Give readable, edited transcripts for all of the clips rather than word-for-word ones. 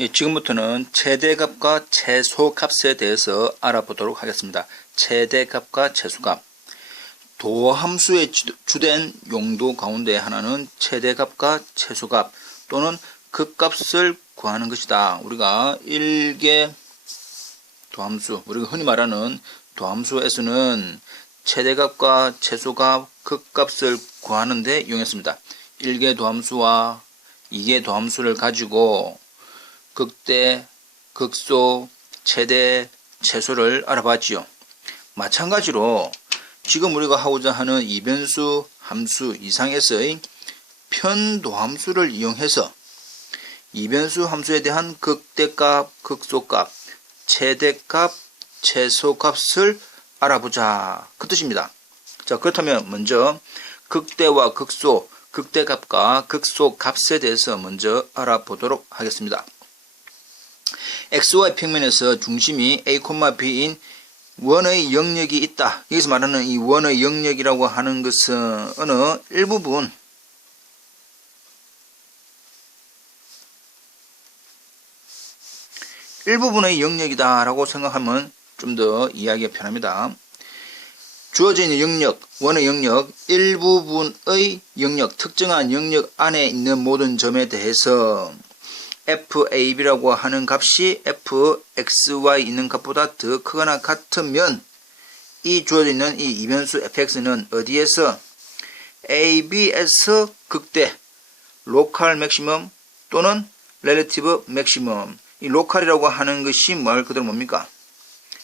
예, 지금부터는 최대값과 최소값에 대해서 알아보도록 하겠습니다. 최대값과 최소값. 도함수의 주된 용도 가운데 하나는 최대값과 최소값 또는 극값을 구하는 것이다. 우리가 일개 도함수, 우리가 흔히 말하는 도함수에서는 최대값과 최소값, 극값을 구하는 데 이용했습니다. 1개 도함수와 2개 도함수를 가지고 극대, 극소, 최대, 최소를 알아봤지요. 마찬가지로 지금 우리가 하고자 하는 이변수 함수 이상에서의 편도함수를 이용해서 이변수 함수에 대한 극대값, 극소값, 최대값, 최소값을 알아보자. 그 뜻입니다. 자, 그렇다면 먼저 극대와 극소, 극대값과 극소값에 대해서 먼저 알아보도록 하겠습니다. XY 평면에서 중심이 A, B인 원의 영역이 있다. 여기서 말하는 이 원의 영역이라고 하는 것은 어느 일부분의 영역이다 라고 생각하면 좀 더 이해하기가 편합니다. 주어져 있는 영역, 원의 영역, 일부분의 영역, 특정한 영역 안에 있는 모든 점에 대해서 FAB라고 하는 값이 FXY 있는 값보다 더 크거나 같으면 이 주어져 있는 이 이변수 fx는 어디에서 AB에서 극대, 로컬 맥시멈 또는 렐러티브 맥시멈. 이 로컬이라고 하는 것이 말 그대로 뭡니까?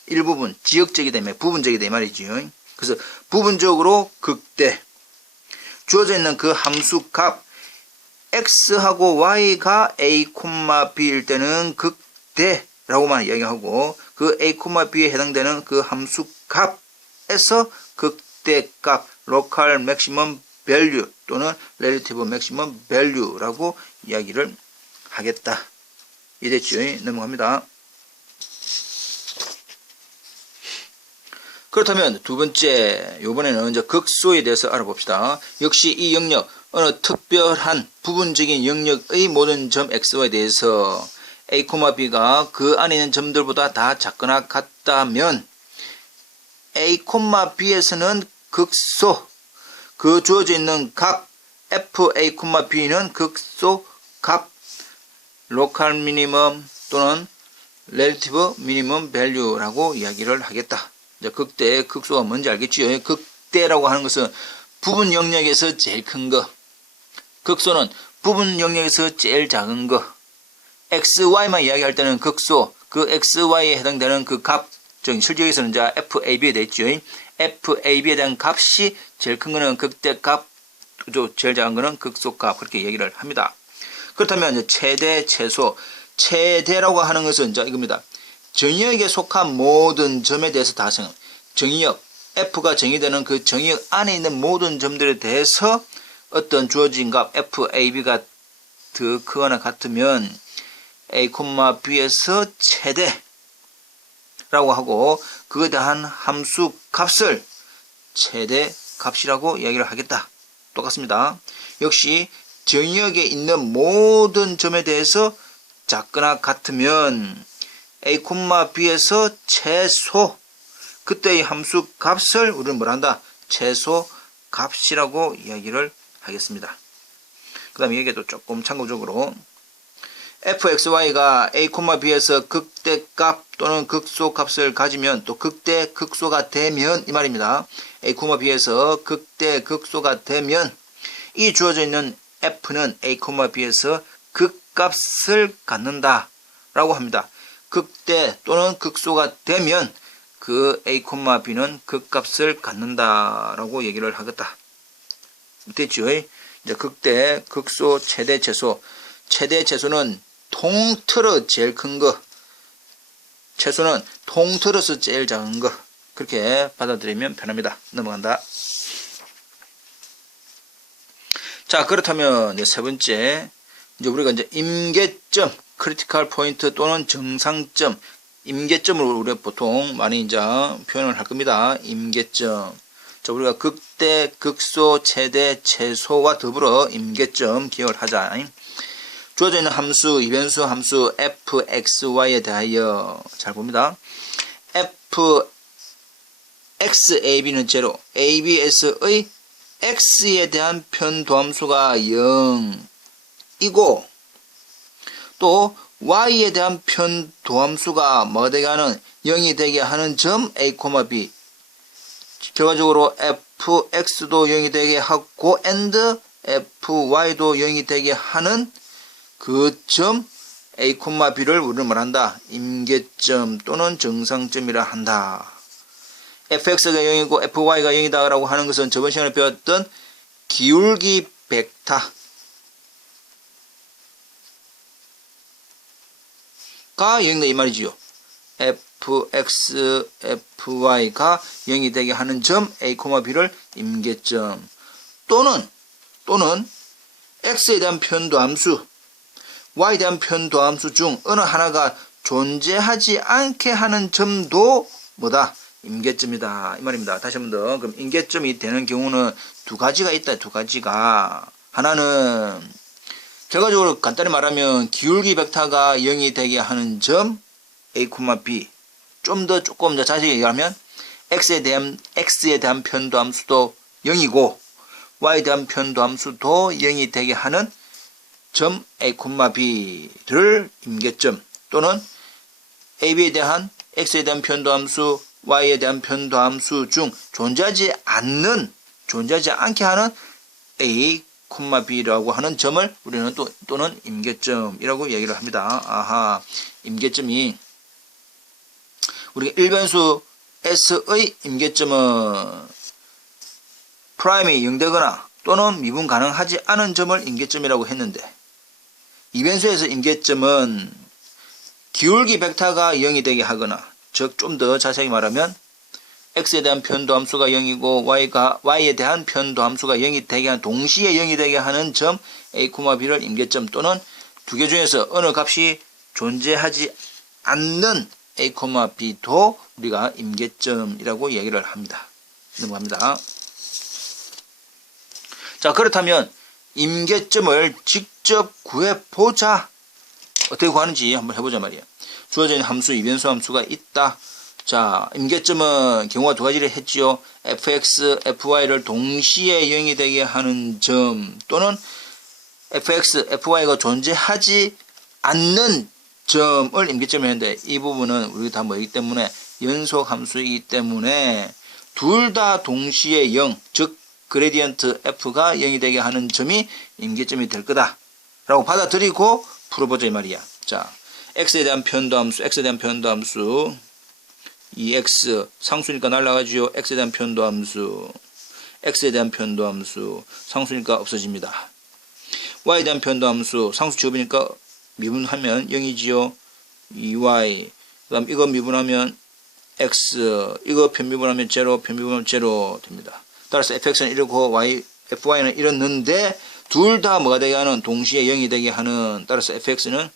일부분, 지역적이다, 부분적이다 이 말이죠. 그래서 부분적으로 극대, 주어져 있는 그 함수 값 x하고 y가 a, b일 때는 극대라고만 이야기하고 그 a, b에 해당되는 그 함수 값에서 극대값, local maximum value 또는 relative maximum value라고 이야기를 하겠다. 이해됐죠? 넘어갑니다. 그렇다면 두 번째, 이번에는 이제 극소에 대해서 알아봅시다. 역시 이 영역, 어느 특별한 부분적인 영역의 모든 점 xy에 대해서 a, b가 그 안에 있는 점들보다 다 작거나 같다면 a, b에서는 극소, 그 주어져 있는 값 f, a, b는 극소 값 로컬 미니멈 또는 렐러티브 미니멈 밸류라고 이야기를 하겠다. 극대, 극소가 뭔지 알겠지요? 극대라고 하는 것은 부분 영역에서 제일 큰 거, 극소는 부분 영역에서 제일 작은 거. XY만 이야기할 때는 극소, 그 XY에 해당되는 그 값, 즉 실제에서는 이제 FAB에 됐죠. FAB에 대한 값이 제일 큰 거는 극대값, 제일 작은 거는 극소값, 그렇게 얘기를 합니다. 그렇다면 이제 최대, 최소, 최대라고 하는 것은 이제 이겁니다. 정의역에 속한 모든 점에 대해서 다 생각. 정의역, F가 정의되는 그 정의역 안에 있는 모든 점들에 대해서 어떤 주어진 값 FAB가 더 크거나 같으면 A, B에서 최대라고 하고 그에 대한 함수 값을 최대 값이라고 이야기를 하겠다. 똑같습니다. 역시 정의역에 있는 모든 점에 대해서 작거나 같으면 A, B에서 최소, 그때의 함수 값을 우리는 뭐란다? 최소 값이라고 이야기를 하겠습니다. 그 다음에 여기에도 조금 참고적으로 fxy가 a, b에서 극대값 또는 극소값을 가지면 또 극대, 극소가 되면 이 말입니다. a, b에서 극대, 극소가 되면 이 주어져 있는 f는 a, b에서 극값을 갖는다 라고 합니다. 극대 또는 극소가 되면 그 a, b는 극값을 갖는다 라고 얘기를 하겠다. 됐죠? 이제 극대, 극소, 최대, 최소. 최대, 최소는 통틀어 제일 큰 거. 최소는 통틀어서 제일 작은 거. 그렇게 받아들이면 편합니다. 넘어간다. 자, 그렇다면 이제 세 번째, 이제 우리가 이제 임계점, 크리티컬 포인트 또는 정상점, 임계점을 우리가 보통 많이 이제 표현을 할 겁니다. 임계점. 자, 우리가 극대, 극소, 최대, 최소와 더불어 임계점 기억을 하자. 주어져 있는 함수, 이변수 함수 fxy에 대하여 잘 봅니다. fxab는 제로, abs의 x에 대한 편도함수가 0이고 또 y에 대한 편도함수가 뭐 되게 하는 0이 되게 하는 점 a, b 결과적으로 fx도 0이 되게 하고 and fy도 0이 되게 하는 그 점 a, b를 우리는 말한다. 임계점 또는 정상점이라 한다. fx가 0이고 fy가 0이다 라고 하는 것은 저번 시간에 배웠던 기울기 벡터가 0이다 이 말이지요. fx, fy가 0이 되게 하는 점 a, b를 임계점 또는 x에 대한 편도함수, y에 대한 편도함수 중 어느 하나가 존재하지 않게 하는 점도 뭐다? 임계점이다 이 말입니다. 다시 한 번 더. 그럼 임계점이 되는 경우는 두 가지가 있다. 두 가지가. 하나는 결과적으로 간단히 말하면 기울기 벡터가 0이 되게 하는 점 a, b 조금 더 자세히 얘기하면 x에 대한 편도함수도 0이고 y에 대한 편도함수도 0이 되게 하는 점 a, b를 임계점 또는 ab에 대한 x에 대한 편도함수 y에 대한 편도함수 중 존재하지 않게 하는 a, b라고 하는 점을 우리는 또는 임계점이라고 얘기를 합니다. 아하, 임계점이 우리가 일변수 s의 임계점은 프라임이 0되거나 또는 미분 가능하지 않은 점을 임계점이라고 했는데 이변수에서 임계점은 기울기 벡터가 0이 되게 하거나 즉 좀 더 자세히 말하면 x에 대한 편도함수가 0이고 y에 대한 편도함수가 0이 되게 하는 동시에 0이 되게 하는 점 a, b를 임계점 또는 두 개 중에서 어느 값이 존재하지 않는 a, b도 우리가 임계점이라고 얘기를 합니다. 넘어갑니다. 자, 그렇다면 임계점을 직접 구해보자. 어떻게 구하는지 한번 해보자 말이에요. 주어져 있는 함수, 이변수 함수가 있다. 자, 임계점은 경우가 두 가지를 했지요. fx, fy를 동시에 0이 되게 하는 점 또는 fx, fy가 존재하지 않는 점을 임계점이 했는데 이 부분은 우리가 다 뭐이기 때문에 연속 함수이기 때문에 둘 다 동시에 0, 즉 그레디언트 f가 0이 되게 하는 점이 임계점이 될 거다 라고 받아들이고 풀어보자 이 말이야. 자, x에 대한 편도함수 이 x 상수니까 날라가지요. x에 대한 편도함수 상수니까 없어집니다. y에 대한 편도함수 상수 지워보니까 미분하면 0이지요. 2y 그 다음 이거 미분하면 x 이거 편미분하면 0 편미분하면 0 됩니다. 따라서 fx는 이렇고 fy는 이렇는데 둘 다 뭐가 되게 하는 동시에 0이 되게 하는 따라서 fx는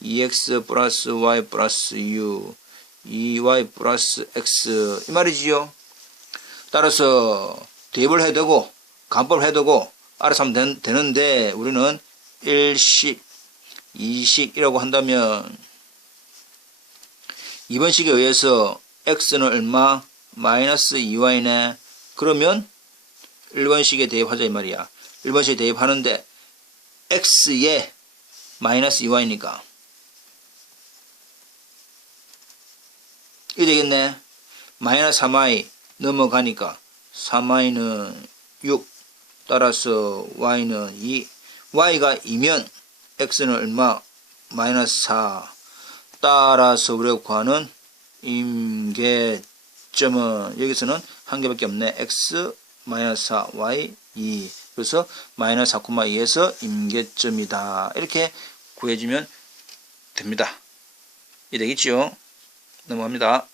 2x 플러스 y 플러스 u 2y 플러스 x 이 말이지요. 따라서 대입을 해도 되고 간법을 해도 되고 알아서 하면 되는데 우리는 1식 2식이라고 한다면 이번 식에 의해서 x는 얼마? 마이너스 2y네. 그러면 1번식에 대입하자 이 말이야. 1번식에 대입하는데 x에 마이너스 2y니까 이게 되겠네. 마이너스 3y 넘어가니까 3y는 6 따라서 y는 2 y가 2면 x는 얼마? 마이너스 4 따라서 우리가 구하는 임계점은 여기서는 한 개밖에 없네. x 마이너스 4 y 2 그래서 마이너스 4,2에서 임계점이다. 이렇게 구해주면 됩니다. 이 되겠지요? 넘어갑니다.